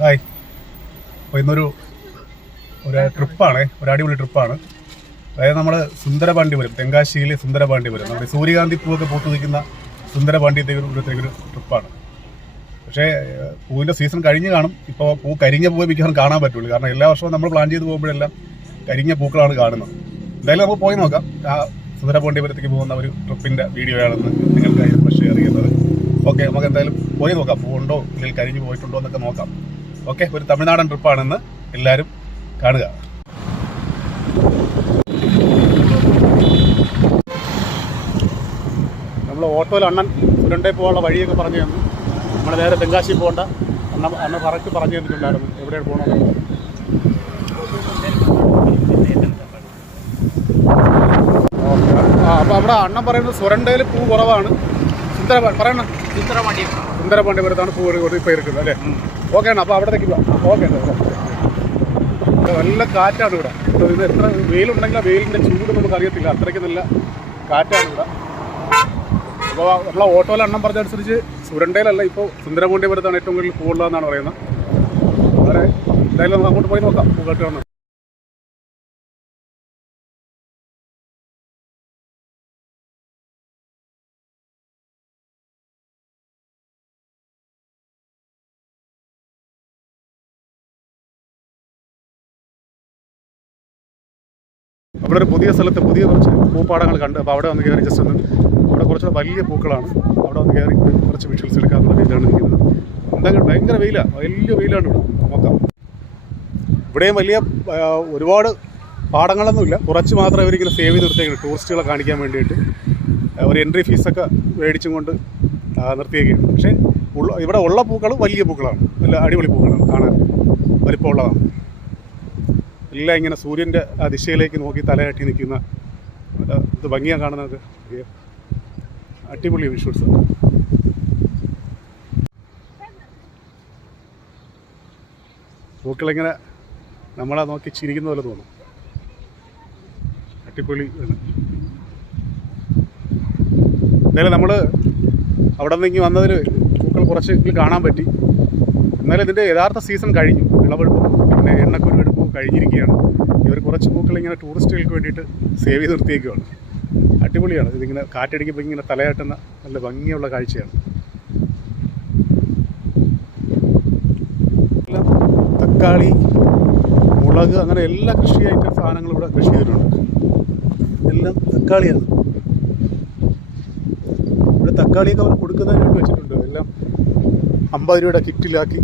Hi. അപ്പോൾ ഇന്നൊരു ട്രിപ്പാണ്, ഒരു അടിപൊളി ട്രിപ്പാണ്. അതായത് നമ്മൾ സുന്ദരപാണ്ഡിപുരം, തെങ്കാശിയിലെ സുന്ദരപാണ്ഡിപുരം, നമ്മുടെ സൂര്യകാന്തി പൂവൊക്കെ പൂത്തു നിൽക്കുന്ന സുന്ദരപാണ്ഡിയത്തേക്കൊരു ട്രിപ്പാണ്. പക്ഷേ പൂവിൻ്റെ സീസൺ കഴിഞ്ഞ് കാണും. ഇപ്പോൾ പൂ കരിഞ്ഞ പൂവേ മിക്കവാറും കാണാൻ പറ്റുള്ളൂ. കാരണം എല്ലാ വർഷവും നമ്മൾ പ്ലാൻ ചെയ്ത് പോകുമ്പോഴെല്ലാം കരിഞ്ഞ പൂക്കളാണ് കാണുന്നത്. എന്തായാലും നമുക്ക് പോയി നോക്കാം. ആ സുന്ദരപാണ്ഡിപുരത്തേക്ക് പോകുന്ന ഒരു ട്രിപ്പിൻ്റെ വീഡിയോ ആണെന്ന് നിങ്ങൾക്കായി ഷെയർ ചെയ്യുന്നത്. ഓക്കെ, നമുക്ക് എന്തായാലും പോയി നോക്കാം. പൂവുണ്ടോ അല്ലെങ്കിൽ കരിഞ്ഞ് പോയിട്ടുണ്ടോ എന്നൊക്കെ നോക്കാം. ഓക്കെ, ഒരു തമിഴ്നാടൻ ട്രിപ്പാണെന്ന് എല്ലാവരും കാണുക. നമ്മൾ ഓട്ടോയിൽ അണ്ണൻ സുരണ്ടയിൽ പോകാനുള്ള വഴിയൊക്കെ പറഞ്ഞു തന്നു. നമ്മൾ നേരെ തെങ്കാശി പോകേണ്ട അണ്ണൻ കറക്റ്റ് പറഞ്ഞു തന്നിട്ടുണ്ടായിരുന്നു എവിടെയാണ് പോകണമെന്ന്. ഓക്കെ, അപ്പോൾ അവിടെ അണ്ണൻ പറയുന്നത് സുരണ്ടയിൽ പൂ കുറവാണ്. സുന്ദരപാണ്ഡിപുരത്താണ് പൂ ഇപ്പോൾ ഇരിക്കുന്നത് അല്ലേ? ഓക്കെ ആണ്. അപ്പോൾ അവിടത്തേക്ക് പോകാം. ഓക്കെ, നല്ല കാറ്റാണ് ഇവിടെ. ഇത് എത്ര വെയിലുണ്ടെങ്കിൽ ആ വെയിലിൻ്റെ ചൂട് നമുക്ക് അറിയത്തില്ല. അത്രയ്ക്ക് നല്ല കാറ്റാണ് ഇവിടെ. അപ്പോൾ നമ്മളെ ഓട്ടോയിൽ എണ്ണം പറഞ്ഞതനുസരിച്ച് സുരണ്ടയിലല്ല, ഇപ്പോൾ സുന്ദരപാണ്ഡിപുരത്താണ് ഏറ്റവും കൂടുതൽ പൂവുള്ളതെന്നാണ് പറയുന്നത്. വളരെ എന്തായാലും നമുക്ക് അങ്ങോട്ട് പോയി നോക്കാം പൂ കേട്ടുകൊണ്ട്. അവിടെ ഒരു പുതിയ സ്ഥലത്ത് പുതിയ കുറച്ച് പൂപ്പാടങ്ങൾ കണ്ട് അപ്പോൾ അവിടെ വന്ന് കയറി ജസ്റ്റ് ഒന്ന്, അവിടെ കുറച്ച് വലിയ പൂക്കളാണ്. അവിടെ വന്ന് കയറി കുറച്ച് വിഷ്വൽസ് എടുക്കാനുള്ള രീതിയിലാണ് നിൽക്കുന്നത്. എന്തായാലും ഭയങ്കര വെയിലാണ്, വലിയ വെയിലാണ് ഇവിടെ. നോക്കാം. ഇവിടെയും വലിയ ഒരുപാട് പാടങ്ങളൊന്നുമില്ല, കുറച്ച് മാത്രമേ ഇവരിങ്ങനെ സേവ് ചെയ്ത് നിർത്തിയേക്കുന്നത് ടൂറിസ്റ്റുകളെ കാണിക്കാൻ വേണ്ടിയിട്ട്. ഒരു എൻട്രി ഫീസൊക്കെ മേടിച്ചും കൊണ്ട് നിർത്തിയേക്കുകയാണ്. പക്ഷേ ഇവിടെ ഉള്ള പൂക്കൾ വലിയ പൂക്കളാണ്, നല്ല അടിപൊളി പൂക്കളാണ്, കാണാൻ വലിപ്പമുള്ളതാണ്. എല്ലാം ഇങ്ങനെ സൂര്യൻ്റെ ആ ദിശയിലേക്ക് നോക്കി തലയാട്ടി നിൽക്കുന്ന ഇത് ഭംഗിയാണ് കാണുന്നത്. അടിപൊളി വിഷ്വൽസ്. പൂക്കളിങ്ങനെ നമ്മളെ നോക്കി ചിരിക്കുന്ന പോലെ തോന്നും. അടിപൊളി. എന്തായാലും നമ്മൾ അവിടെ നിന്ന് വന്നതിൽ പൂക്കൾ കുറച്ച് കാണാൻ പറ്റി. എന്നാലും ഇതിൻ്റെ യഥാർത്ഥ സീസൺ കഴിഞ്ഞു. വിളവെടുപ്പ് പിന്നെ എണ്ണക്കുരുവെടുപ്പ് കഴിഞ്ഞിരിക്കുകയാണ്. ഇവർ കുറച്ച് പൂക്കൾ ഇങ്ങനെ ടൂറിസ്റ്റുകൾക്ക് വേണ്ടിയിട്ട് സേവ് ചെയ്ത് നിർത്തിയേക്കുകയാണ്. അടിപൊളിയാണ്. ഇതിങ്ങനെ കാറ്റടിക്കുമ്പോൾ ഇങ്ങനെ തലയാട്ടുന്ന നല്ല ഭംഗിയുള്ള കാഴ്ചയാണ്. തക്കാളി, മുളക്, അങ്ങനെ എല്ലാ കൃഷി ഐറ്റം സാധനങ്ങളും ഇവിടെ കൃഷി ചെയ്തിട്ടുണ്ട്. എല്ലാം തക്കാളിയാണ്. ഇവിടെ തക്കാളിയൊക്കെ അവർ കൊടുക്കുന്നതിന് വേണ്ടി വെച്ചിട്ടുണ്ട്. എല്ലാം 50 രൂപയുടെ കിറ്റിലാക്കി